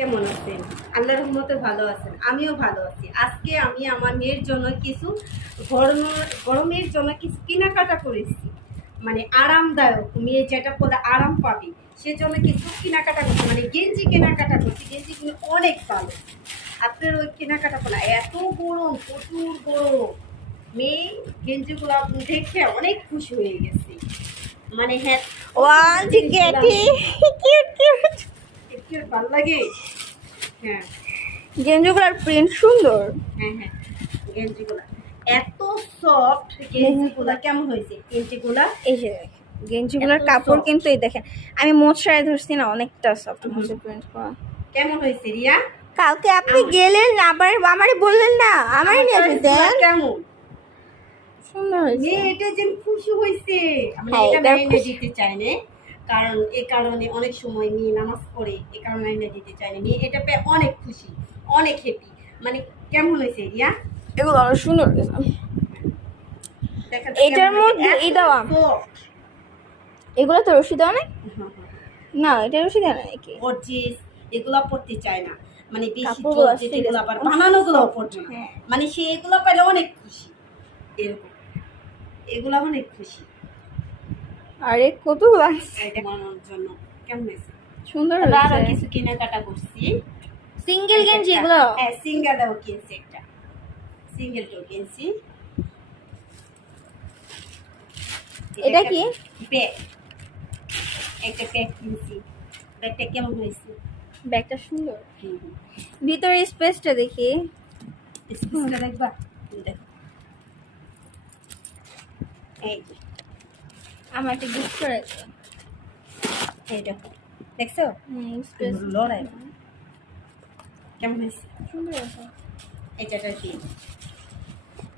কেমন আছেন? আল্লাহ রহমতে ভালো আছেন আমিও ভালো আছি। আজকে আমি আমার মেয়ের জন্য কিছু গরম গরমের জন্য কিছু কেনাকাটা করেছি। মানে আরামদায়ক মেয়ে যেটা বলে আরাম পাবে সেজন্য কিছু কেনাকাটা করছি। মানে গেঞ্জি কেনাকাটা করছি গেঞ্জিগুলো অনেক ভালো। আপনার ওই কেনাকাটা বলা এত গরম প্রচুর গরম। মেয়ে গেঞ্জিগুলো দেখে অনেক খুশি হয়ে গেছে। মানে হ্যাঁ ওয়ান কিউট কিউট ভালো লাগে? হ্যাঁ। গেঞ্জিগুলোর প্রিন্ট সুন্দর। হ্যাঁ হ্যাঁ। গেঞ্জিগুলা এত সফট গেঞ্জিগুলা কেমন হয়েছে? গেঞ্জিগুলা এই যে গেঞ্জিগুলোর কাপড় কিন্তু এই দেখেন আমি মোছরায় ধরছি না অনেকটা সফট হয়েছে প্রিন্ট করা। কেমন হয়েছে রিয়া? কালকে আপনি গেলেন আবার আমারই বললেন না আমারই নিয়ে আমার যেতেন। কেমন? সুন্দর হয়েছে। এটা যে খুশি হয়েছে। আমি হ্যাঁ, এটা মেনে। দিতে চাই না। কারণ এ কারণে অনেক সময় মেয়ে নামাজ পড়ে এ কারণে মেনে দিতে চাই না। মেয়ে এটা পেয়ে অনেক খুশি অনেক হ্যাপি মানে কেমন হয়েছে রিয়া? এগুলো অনেক সুন্দর এটার মধ্যে এই দেওয়া। এগুলো তো রশি দেওয়া নাই? না এটা রশি দেওয়া নাই গর্জিস এগুলা পড়তে চায় না। মানে বেশি যেগুলো আবার হ্যাঁ। মানে সে এগুলো পেলে অনেক খুশি। এরকম। এগুলা অনেক খুশি। আরে? এটা বানানোর জন্য। কেমন হয়েছে? সুন্দর আরও কিছু কেনাকাটা করছি। সিঙ্গেল গেঞ্জি এগুলো? হ্যাঁ সিঙ্গেলও কিনছি একটা। সিঙ্গেলটাও কিনছি। এটা কি? ব্যাগ একটা ব্যাগ কিনছি। ব্যাগটা কেমন হয়েছে? ব্যাগটা সুন্দর। ভিতরে স্পেসটা দেখি। স্পেসটা দেখবা? দেখো। এই যে। আমার একটা গিফট করেছে। এই দেখো দেখছ? লড়াই। কেমন হয়েছে? সুন্দর আছে এটাটা কি?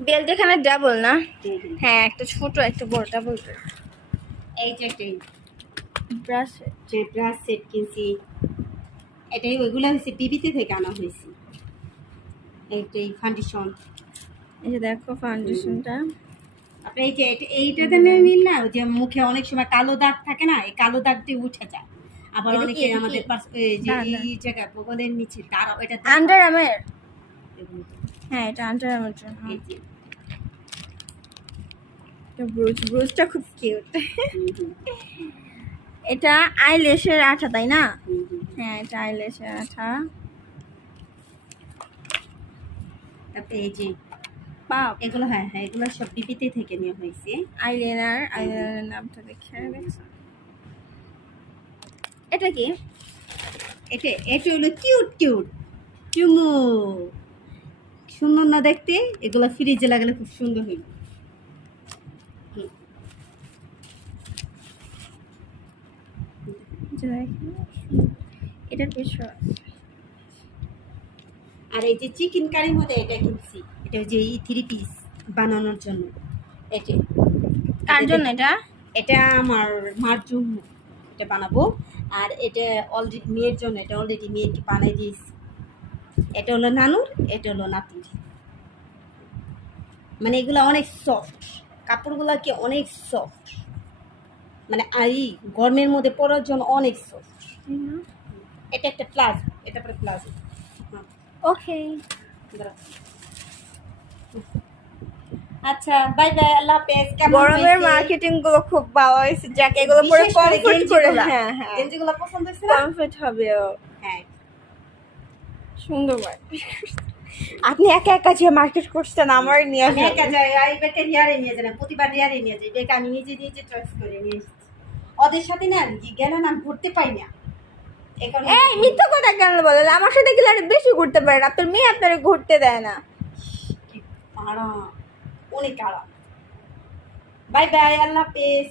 বেল্ট এখানে ডাবল না। হ্যাঁ একটা ছোট একটা বড় ডাবল এই যে একটা ব্রাশ যে ব্রাশ সেট কিনছি। এটাই ওইগুলো হয়েছে বিবিতে থেকে আনা হয়েছে। এইটাই ফাউন্ডেশন এই যে দেখো ফাউন্ডেশনটা আপনি এই যে এটা- এইটাতে নিন না ওই যে মুখে অনেক সময় কালো দাগ থাকে না এই কালো দাগটি উঠে যায়। আবার অনেকে আমাদের এই জায়গায় বগলের নিচে তার এটা আন্ডার আমের হ্যাঁ এটা আন্ডার আমের জন্য ব্রুজ ব্রুজটা খুব কিউট হুম, হুম, এটা আইলেশের আঠা তাই না। হ্যাঁ এটা আইলেশের আঠা। তারপরে এই যে পাপ এগুলো হ্যাঁ হ্যাঁ এগুলো সব বিবিতে থেকে নেওয়া হয়েছে। আইলাইনার আইলাইনারের নামটা দেখে দেখছ? এটা কি? এটা এটা হলো কিউট কিউট চুমু। সুন্দর না দেখতে? এগুলো ফ্রিজে লাগালে খুব সুন্দর যে এটার পিছনে আর এই যে চিকেন কারির মধ্যে এটা কিনছি এটা যে এই থ্রি পিস বানানোর জন্য। এটা কার জন্য এটা? এটা আমার মার জন্য এটা বানাবো। আর এটা অলরেডি মেয়ের জন্য এটা অলরেডি মেয়েকে বানাই দিয়েছি। এটা হলো নানুর এটা হলো নাতির। মানে এগুলো অনেক সফট কাপড়গুলো কি অনেক সফট মানে এই গরমের মধ্যে পরার জন্য অনেক সফট এটা একটা প্লাজো এটা পরে প্লাজো। দাঁড়াও। আচ্ছা বাই বাই আল্লাহ হাফেজ। কেমন গরমের মার্কেটিংগুলো খুব ভালো হয়েছে। যাকে এগুলো পরে করে কমফোর্ট করে। গেঞ্জিগুলা। হ্যাঁ হ্যাঁ। গেঞ্জিগুলা পছন্দ হয়েছে কমফোর্ট হবে হ্যাঁ। সুন্দর আপনি একা একা যে মার্কেট করছেন আমার নিয়ে আমি আসেন। একা যাই ব্যাগটা রিয়ারে নিয়ে যাই না প্রতিবার রিয়ারে নিয়ে যাই। ব্যাগ আমি নিজে নিজে চয়েস করে নিয়ে এসেছি। ওদের সাথে না কি- গেলে না ঘুরতে পাই না। এই মিথ্যা কথা কেন বলেন আমার সাথে গেলে আরও বেশি ঘুরতে পারেন আপনার মেয়ে আপনার ঘুরতে দেয় না। অনেক আরাম বাই বাই আল্লাহ হাফেজ।